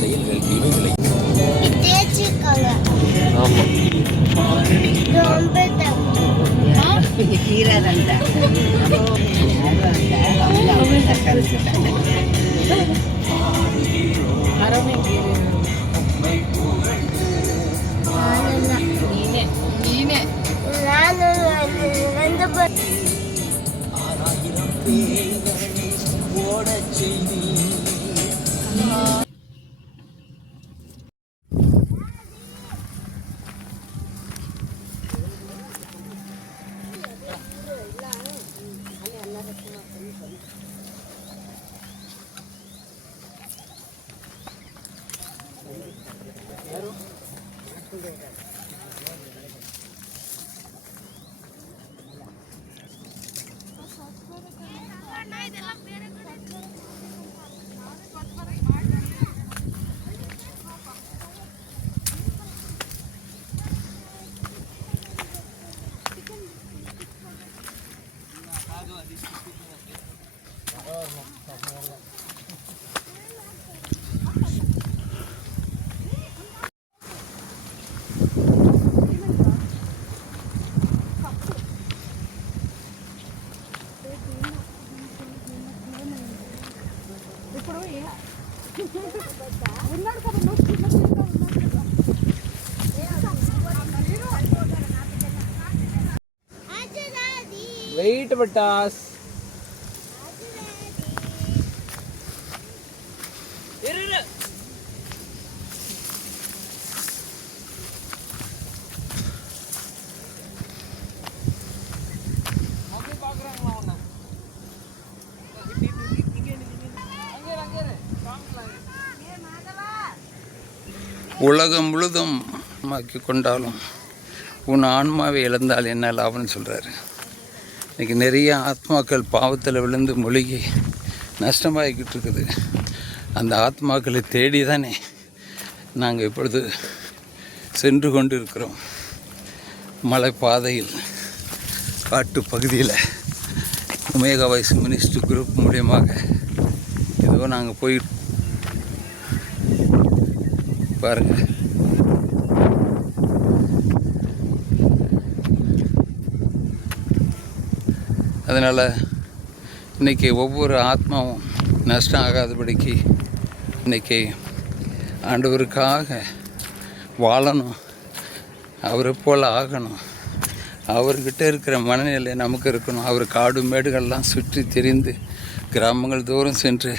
செயல்கள் இவைகளை வெயிட் பட்டாஸ் உலகம் முழுதும் மாக்கி கொண்டாலும் உன் ஆன்மாவை இழந்தால் என்ன லாபம்னு சொல்கிறாரு. இன்றைக்கி நிறைய ஆத்மாக்கள் பாவத்தில் விழுந்து மூழ்கி நஷ்டமாகிக்கிட்டு இருக்குது. அந்த ஆத்மாக்களை தேடி தானே நாங்கள் இப்பொழுது சென்று கொண்டு இருக்கிறோம். மலை பாதையில் காட்டு பகுதியில் ஒமேகா வாய்ஸ் மினிஸ்ட்ரி குரூப் மூலியமாக ஏதோ நாங்கள் போய் பாருங்கள். அதனால் இன்றைக்கி ஒவ்வொரு ஆத்மாவும் நஷ்டம் ஆகாதபடிக்கு இன்றைக்கி ஆண்டவருக்காக வாழணும், அவரை போல் ஆகணும், அவர்கிட்ட இருக்கிற மனநிலை நமக்கு இருக்கணும். அவர் காடு மேடுகள்லாம் சுற்றி திரிந்து கிராமங்கள் தோறும் சென்று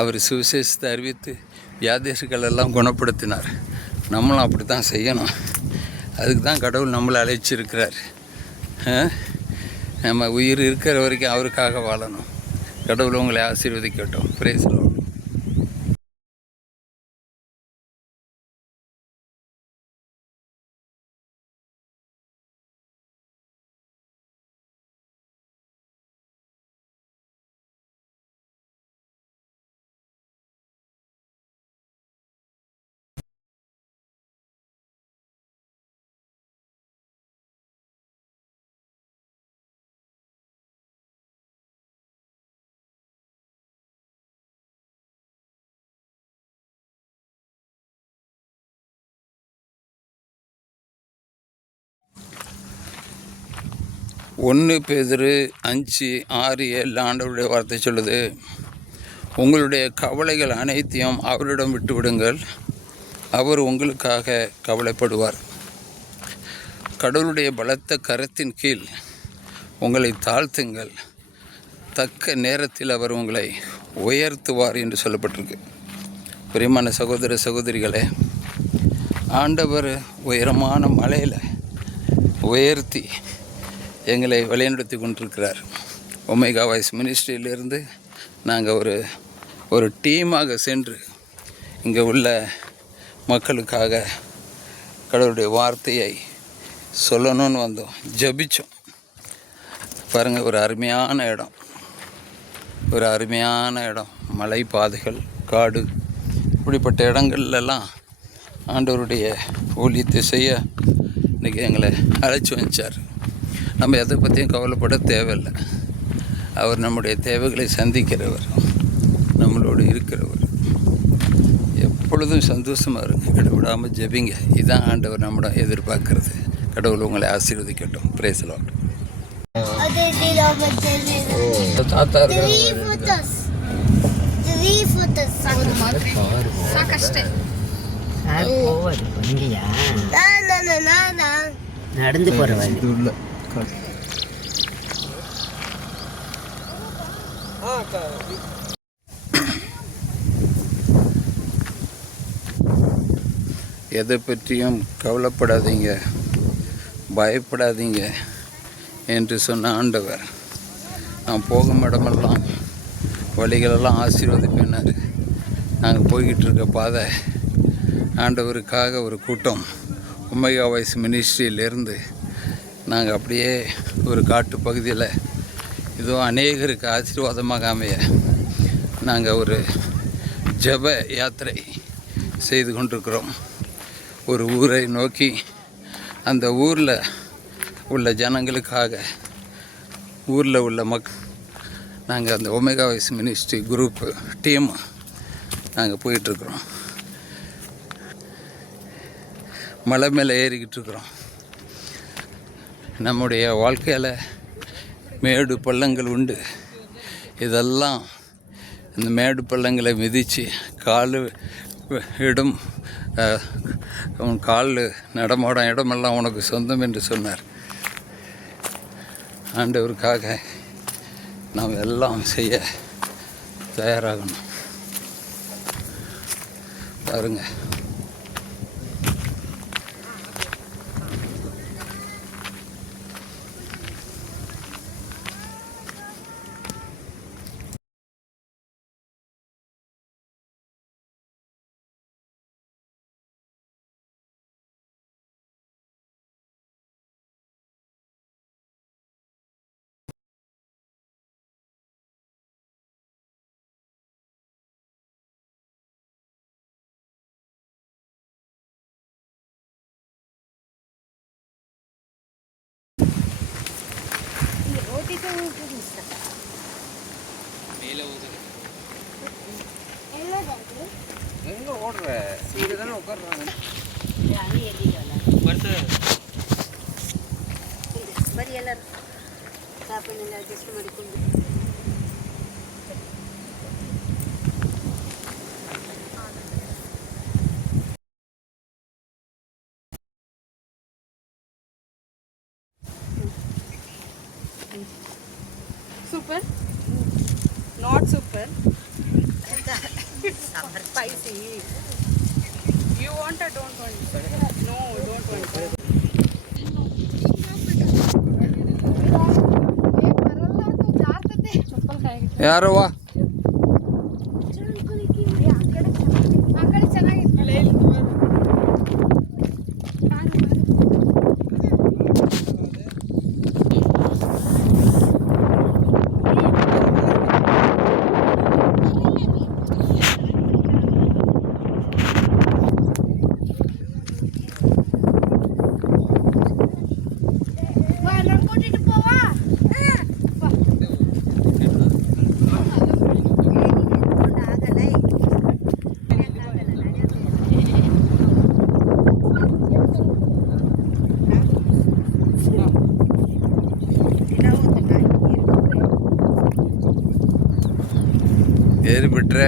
அவர் சுவிசேஷத்தை அறிவித்து வியாதிகள் எல்லாம் குணப்படுத்தினார். நம்மளும் அப்படி தான் செய்யணும். அதுக்கு தான் கடவுள் நம்மளை அழைச்சிருக்கிறார். நம்ம உயிர் இருக்கிற வரைக்கும் அவருக்காக வாழணும். கடவுள் உங்களை ஆசீர்வதிக்கட்டும். Praise the Lord. ஒன்று பேதுரு 5:6-7 ஆண்டவருடைய வார்த்தை சொல்லுது, உங்களுடைய கவலைகள் அனைத்தையும் அவரிடம் விட்டு விடுங்கள், அவர் உங்களுக்காக கவலைப்படுவார். கடவுளுடைய பலத்த கரத்தின் கீழ் உங்களை தாழ்த்துங்கள், தக்க நேரத்தில் அவர் உங்களை உயர்த்துவார் என்று சொல்லப்பட்டிருக்கு. பிரியமான சகோதர சகோதரிகளே, ஆண்டவர் உயரமான மலையில் உயர்த்தி எங்களை வழிநடத்தி கொண்டிருக்கிறார். ஒமேகா வாய்ஸ் மினிஸ்ட்ரியிலிருந்து நாங்கள் ஒரு டீமாக சென்று இங்கே உள்ள மக்களுக்காக கடவுளுடைய வார்த்தையை சொல்லணும்னு வந்தோம், ஜபித்தோம். பாருங்கள், ஒரு அருமையான இடம், மலை பாதைகள், காடு, இப்படிப்பட்ட இடங்கள்லாம் ஆண்டவருடைய ஊழியத்தை செய்ய இன்றைக்கி எங்களை அழைச்சி வச்சார். நம்ம எதை பற்றியும் கவலைப்பட தேவையில்லை. அவர் நம்முடைய தேவைகளை சந்திக்கிறவர், நம்மளோடு இருக்கிறவர். எப்பொழுதும் சந்தோஷமாக இருங்க, இடைவிடாமல் ஜெபிங்க. இதுதான் ஆண்டவர் நம்மிடம் எதிர்பார்க்கறது. கடவுள் உங்களை ஆசீர்வதிக்கட்டும். Price Lord. ತಾತ ಸಾಕಷ್ಟೇ நடந்து போறவங்க எதை பற்றியும் கவலைப்படாதீங்க, பயப்படாதீங்க என்று சொன்ன ஆண்டவர் நான் போகும் இடமெல்லாம் வழிகளெல்லாம் ஆசீர்வதிப்பினார். நாங்கள் போய்கிட்டு இருக்க பாதை ஆண்டவருக்காக ஒரு கூட்டம் ஒமேகா வாய்ஸ் மினிஸ்ட்ரியிலேருந்து நாங்கள் அப்படியே ஒரு காட்டு பகுதியில் இதோ அநேகருக்கு ஆசீர்வாதமாக அமைய நாங்கள் ஒரு ஜெப யாத்திரை செய்து கொண்டிருக்கிறோம். ஒரு ஊரை நோக்கி அந்த ஊரில் உள்ள ஜனங்களுக்காக, ஊரில் உள்ள நாங்கள் அந்த omega voice ministry group team நாங்கள் போயிட்டுருக்குறோம். மலை மேலே ஏறிக்கிட்டு இருக்கிறோம். நம்முடைய வாழ்க்கையில் மேடு பள்ளங்கள் உண்டு. இதெல்லாம் இந்த மேடு பள்ளங்களை மிதித்து இடம் கால் நடமாடும் இடமெல்லாம் உனக்கு சொந்தம் என்று சொன்னார். ஆண்டவருக்காக நாம் எல்லாம் செய்ய தயாராகணும். பாருங்க, எங்கே ஓடுற இங்கே தானே உட்காடுறாங்க. ಬರೀ ಎಲ್ಲರೂ ಕಾಪನ್ನೆಲ್ಲ ಅಡ್ಜಸ್ಟ್ ಮಾಡಿಕೊಂಡು super, not super. Spicy. You want or don't want? No, don't want. ಯಾರವ್ವ? ஏறி விட்டுற